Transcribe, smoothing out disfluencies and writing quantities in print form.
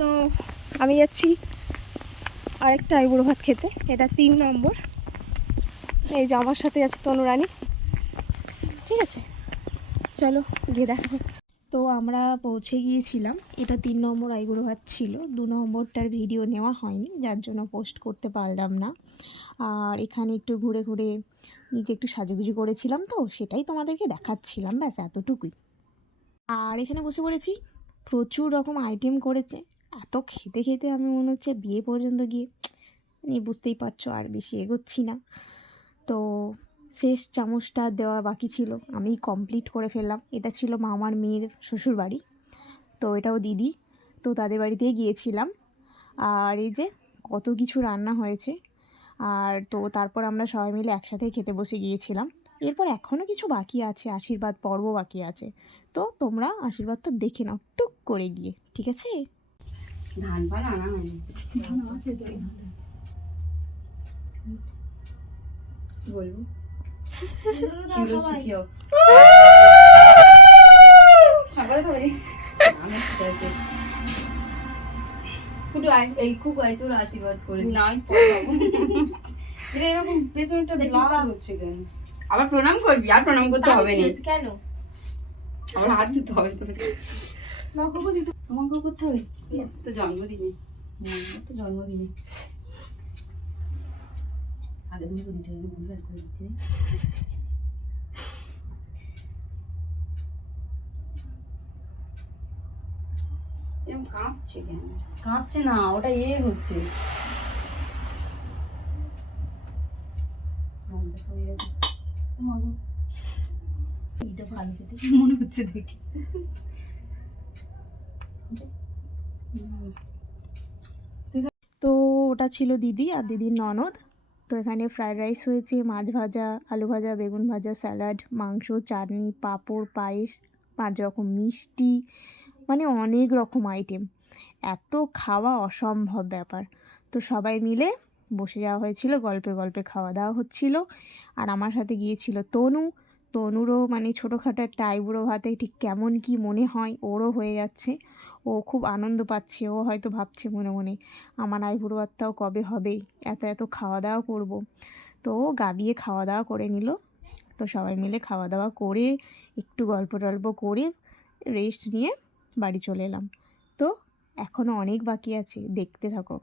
তো আমি যাচ্ছি আরেকটা আইবুড়ো ভাত খেতে, এটা 3 নম্বর। এই যে আমার সাথে আছে তনুরানী, ঠিক আছে চলো গিয়ে দেখা হচ্ছে। তো আমরা পৌঁছে গিয়েছিলাম, এটা 3 নম্বর আইবুড়ো ভাত ছিল, 2 নম্বরটার ভিডিও নেওয়া হয়নি যার জন্য পোস্ট করতে পারলাম না। আর এখানে একটু ঘুরে ঘুরে নিজে একটু সাজুগুজু করেছিলাম, তো সেটাই তোমাদেরকে দেখাচ্ছিলাম, ব্যাস এতটুকুই। আর এখানে বসে পড়েছি, প্রচুর রকম আইটেম করেছে, এত খেতে খেতে আমি মনে হচ্ছে বিয়ে পর্যন্ত গিয়ে বুঝতেই পারছো আর বেশি এগোচ্ছি না। তো শেষ চামচটা দেওয়া বাকি ছিল, আমি কমপ্লিট করে ফেললাম। এটা ছিল মামার মেয়ের শ্বশুর বাড়ি, তো এটাও দিদি, তো তাদের বাড়িতেই গিয়েছিলাম। আর এই যে কত কিছু রান্না হয়েছে, আর তো তারপর আমরা সবাই মিলে একসাথে খেতে বসে গিয়েছিলাম। এরপর এখনও কিছু বাকি আছে, আশীর্বাদ পর্ব বাকি আছে, তো তোমরা আশীর্বাদটা দেখে নাও টুক করে গিয়ে, ঠিক আছে? ধান পান আনা হয়নি, কি বলবো ছিল সুখিও সাগরে তো আমি ঠিক আছে কুটু আই এই খুব আই তোর আশীর্বাদ করে না আমি এটা এরকম পেছনটা ব্লার হচ্ছে কেন? আবার প্রণাম করবি? আর প্রণাম করতে হবে না কেন, আবার হাত দিতে হবে তো, তোমাকে দিতে তোমাকে করতে হবে তো জন্মদিনে, তো জন্মদিনে আগে তুমি দিতে হবে, ভুলভাল করে দিচ্ছে। এরকম কাঁপছে কেন? কাঁপছে না, ওটা হচ্ছে এটা ভালো খেতে মনে হচ্ছে দেখে। তো ওটা ছিল দিদি আর দিদির ননদ। তো এখানে ফ্রায়েড রাইস হয়েছে, মাছ ভাজা, আলু ভাজা, বেগুন ভাজা, স্যালাড, মাংস, চাটনি, পাঁপড়, পায়েস, 5 রকম মিষ্টি, মানে অনেক রকম আইটেম, এত খাওয়া অসম্ভব ব্যাপার। তো সবাই মিলে বসে যাওয়া হয়েছিল, গল্পে গল্পে খাওয়া দাওয়া হচ্ছিল। আর আমার সাথে গিয়েছিল তনুরও মানে ছোটোখাটো একটা আইবুড়ো ভাতে ঠিক কেমন কি মনে হয় ওরও হয়ে যাচ্ছে, ও খুব আনন্দ পাচ্ছে, ও হয়তো ভাবছে মনে মনে আমার আইবুড়ো ভাতটাও কবে হবে, এত এত খাওয়া দাওয়া করব। তো ও গাবিয়ে খাওয়া দাওয়া করে নিল। তো সবাই মিলে খাওয়া দাওয়া করে একটু গল্প টল্প করে রেস্ট নিয়ে বাড়ি চলে এলাম। তো এখনও অনেক বাকি আছে, দেখতে থাকো।